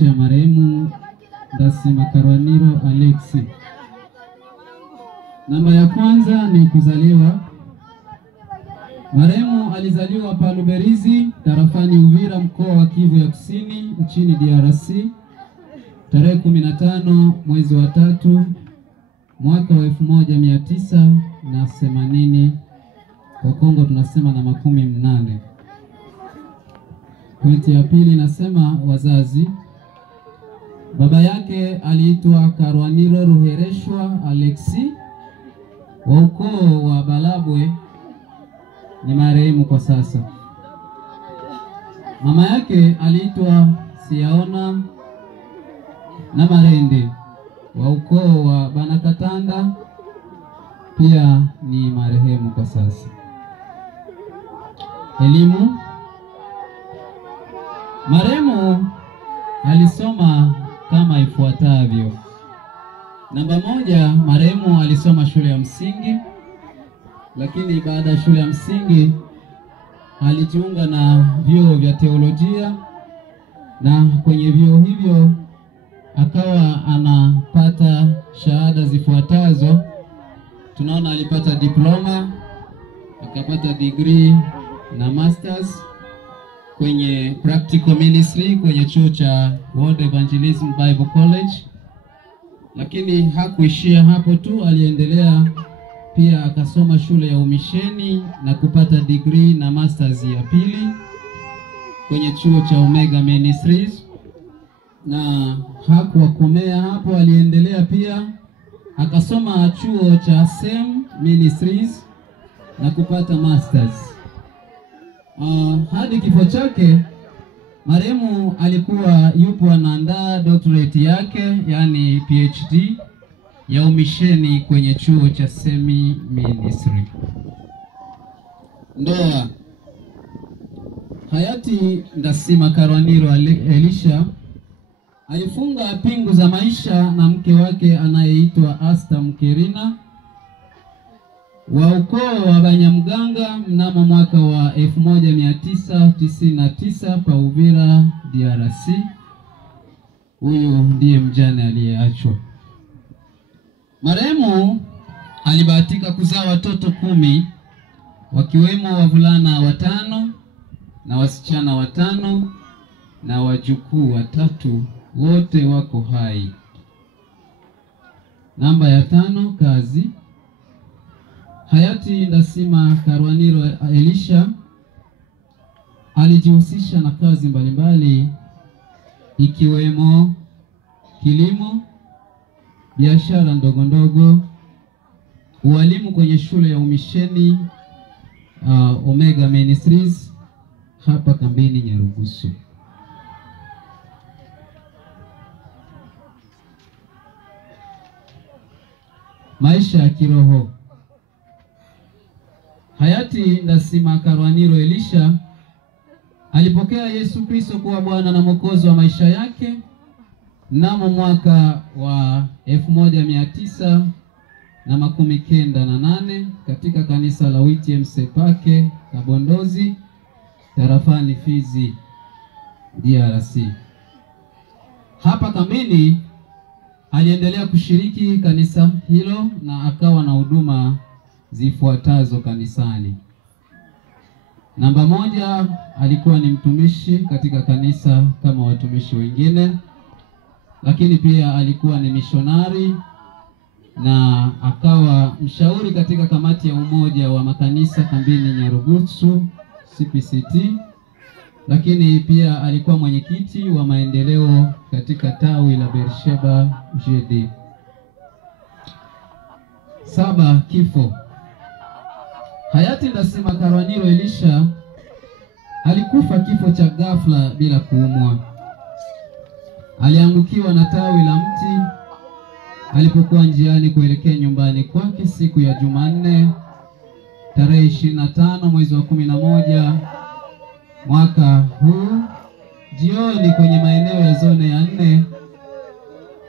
maisha ya marehemu Ndasima Karwaniro Alexi. Namba ya kwanza ni kuzaliwa. Marehemu alizaliwa pa Luberizi, tarafani Uvira, mkoa wa Kivu ya Kusini, nchini DRC, tarehe 15 mwezi wa 3 mwaka wa 1980. Kwa Kongo tunasema na 18. Pointi ya pili nasema wazazi. Baba yake aliitwa Karwaniro Ruhereshwa Alexi, wa ukoo wa Balabwe, ni marehemu kwa sasa. Mama yake aliitwa Siaona na Marende, wa ukoo wa Banakatanda, pia ni marehemu kwa sasa. Elimu. Marehemu alisoma kama ifuatavyo. Namba 1, marehemu alisoma shule ya msingi, lakini baada ya shule ya msingi alijiunga na vyuo vya teolojia, na kwenye vyuo hivyo akawa anapata shahada zifuatazo. Tunaona alipata diploma, akapata degree na masters kwenye practical ministry kwenye chuo cha World Evangelism Bible College. Lakini hakuishia hapo tu, aliendelea pia akasoma shule ya umisheni na kupata degree na masters ya pili kwenye chuo cha Omega Ministries. Na hakuwakomea hapo, aliendelea pia akasoma chuo cha Same Ministries na kupata masters. Hadi kifo chake marehemu alikuwa yupo anaandaa doctorate yake, yani PhD ya umisheni kwenye chuo cha Same Ministry. Ndoa. Hayati Ndasima Karwaniro Elisha alifunga pingu za maisha na mke wake anayeitwa Asta Mkerina, wa ukoo wa Banyamganga, mnamo mwaka wa 1999 pa Uvira, DRC. Huyu ndiye mjane aliyeachwa. Marehemu alibahatika kuzaa watoto 10, wakiwemo wavulana 5 na wasichana 5 na wajukuu 3, wote wako hai. Namba ya 5, kazi. Hayati Ndasima Karwaniro Elisha alijihusisha na kazi mbalimbali ikiwemo kilimo, biashara ndogo ndogo, ualimu kwenye shule ya umisheni Omega Ministries hapa kambini Nyarugusu. Maisha ya kiroho. Hayati Ndasima Karwaniro Elisha alipokea Yesu Kristo kuwa Bwana na Mwokozi wa maisha yake mnamo mwaka wa 1998 katika kanisa la WTMC Pake Kabondozi, tarafani Fizi, DRC. Hapa kambini aliendelea kushiriki kanisa hilo na akawa na huduma zifuatazo kanisani. Namba 1, alikuwa ni mtumishi katika kanisa kama watumishi wengine, lakini pia alikuwa ni mishonari na akawa mshauri katika kamati ya umoja wa makanisa kambini Nyarugusu CPCT, lakini pia alikuwa mwenyekiti wa maendeleo katika tawi la Bersheba JD. 7, kifo. Hayati Ndasima Karwaniro Elisha alikufa kifo cha ghafla bila kuumwa. Aliangukiwa na tawi la mti alipokuwa njiani kuelekea nyumbani kwake siku ya Jumanne tarehe 25 mwezi wa 11 mwaka huu, jioni, kwenye maeneo ya zone ya 4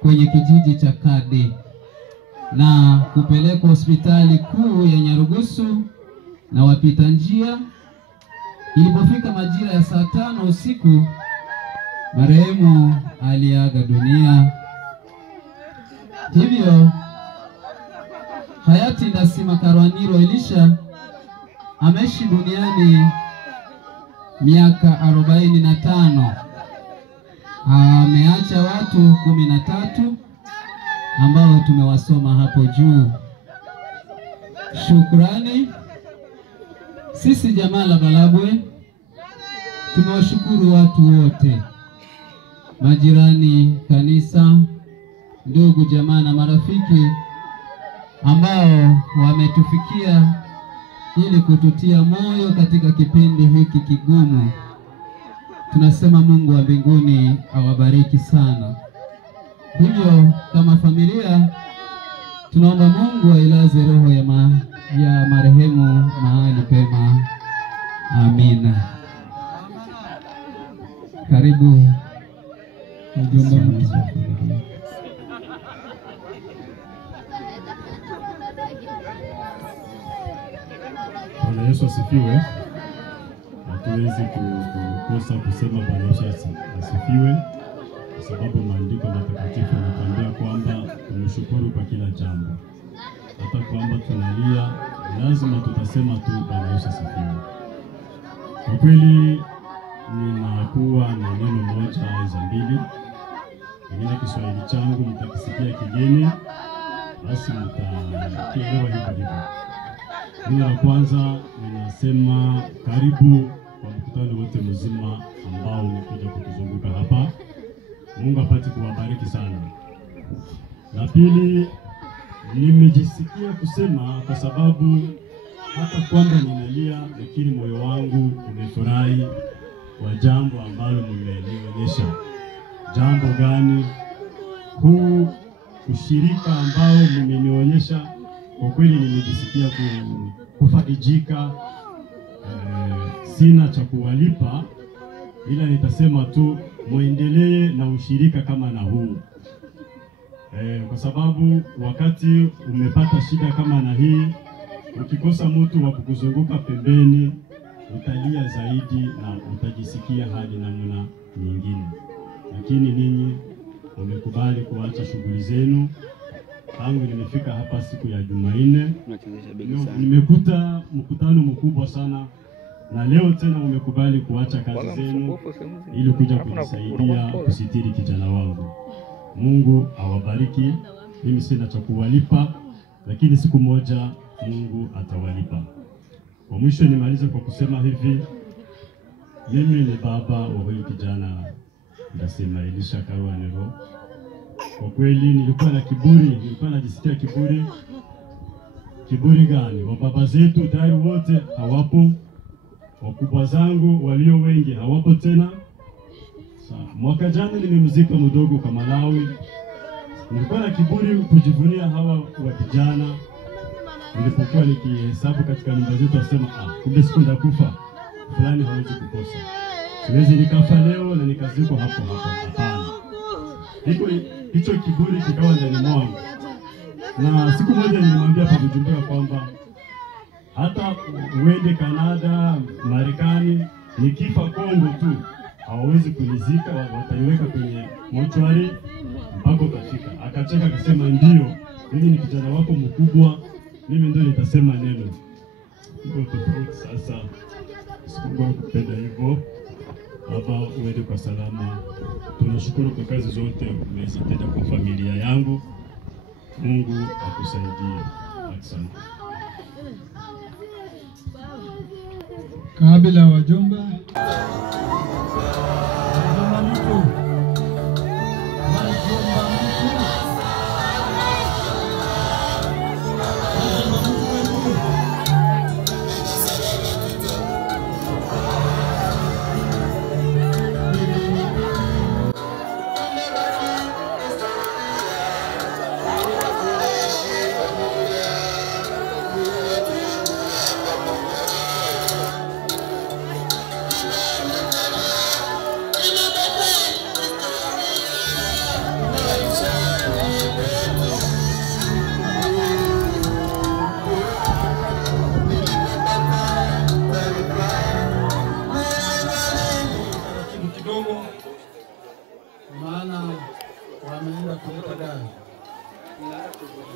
kwenye kijiji cha Kade, na kupelekwa hospitali kuu ya Nyarugusu na wapita njia. Ilipofika majira ya saa 5 usiku, marehemu aliaga dunia. Hivyo hayati Ndasima Karwaniro Elisha ameishi duniani miaka 45. Ameacha watu 13 ambao tumewasoma hapo juu. Shukrani. Sisi jamaa la Balabwe tumewashukuru watu wote, majirani, kanisa, ndugu, jamaa na marafiki ambao wametufikia ili kututia moyo katika kipindi hiki kigumu. Tunasema Mungu wa mbinguni awabariki sana. Hivyo kama familia tunaomba Mungu ailaze roho ya marehemu mahali pema. Amina. Karibu mjomba mtu. Bwana Yesu asifiwe. Hatuwezi kukosa kusema Bwana Yesu asifiwe, kwa sababu maandiko matakatifu yanatuambia kwamba tumshukuru kwa kila jambo. Hata kwamba tunalia, lazima tutasema tu Bwana Yesu asifiwe. Kwa kweli ninakuwa na neno moja au mbili. Pengine Kiswahili changu mtakisikia kigeni, basi mtakielewa hivyo hivyo. Neno la kwanza ninasema karibu kwa mkutano wote mzima ambao umekuja kutuzunguka hapa. Mungu apate kuwabariki sana. La pili, nimejisikia kusema kwa sababu hata kwamba ninalia, lakini moyo wangu umefurahi kwa jambo ambalo mmenionyesha. Jambo gani? Huu ushirika ambao mmenionyesha, kwa kweli nimejisikia kufarijika. Sina cha kuwalipa, ila nitasema tu muendelee na ushirika kama na huu. Kwa sababu wakati umepata shida kama na hii, ukikosa mtu wa kukuzunguka pembeni, utalia zaidi na utajisikia hali namna nyingine. Lakini ninyi mmekubali kuacha shughuli zenu. Tangu nimefika hapa siku ya Jumanne, nimekuta mkutano mkubwa sana, na leo tena umekubali kuacha kazi zenu ili kuja kunisaidia kusitiri kijana wangu. Mungu awabariki. Mimi sina cha kuwalipa, lakini siku moja Mungu atawalipa. Kwa mwisho nimalize kwa kusema hivi, mimi ni baba wa huyu kijana Ndasima Elisha Karwaniro. Kwa kweli nilikuwa na kiburi, nilikuwa najisikia kiburi. Kiburi gani? Wababa zetu tayari wote hawapo, wakubwa zangu walio wengi hawapo tena. Mwaka jana nimemzika mdogo kwa Malawi. Nilikuwa na kiburi kujivunia hawa wa vijana. Nilipokuwa nikihesabu katika nyumba zetu asema kumbe siku ndakufa fulani hawezi kukosa. Siwezi nikafa leo na nikazikwa hapo hapo. Hapana. Hicho kiburi kikawa ndani mwangu. Na siku moja nilimwambia kwa Bujumbura kwamba hata uende Kanada, Marekani, nikifa Kongo tu hawawezi kunizika, wataniweka kwenye mochwari mpaka utafika. Akacheka akasema ndio, mimi ni kijana wako mkubwa, mimi ndio nitasema neno. Ndio tofauti sasa. Sikungua kupenda hivyo. Baba, uende kwa salama. Tunashukuru kwa kazi zote umezitenda kwa familia yangu. Mungu akusaidie. Asante. Kabla wajomba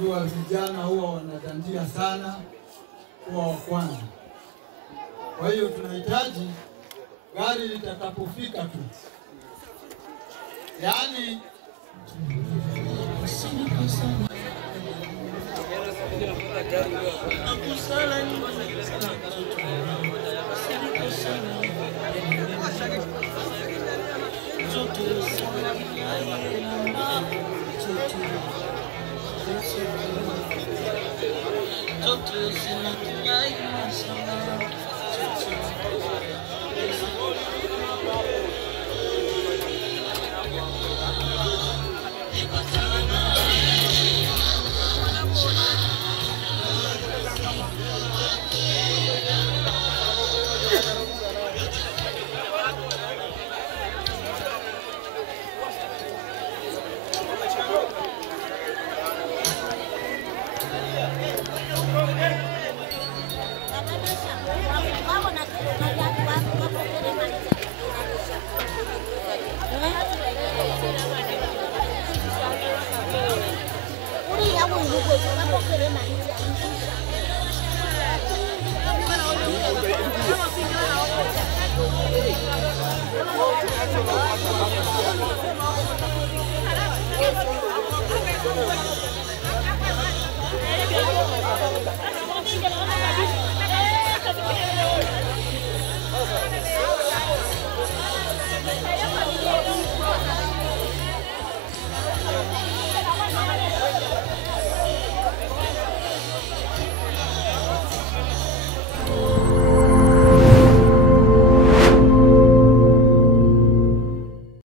Jua vijana huwa wanadandia sana kuwa wa kwanza. Kwa hiyo tunahitaji gari litakapofika tu, yaani Thank you.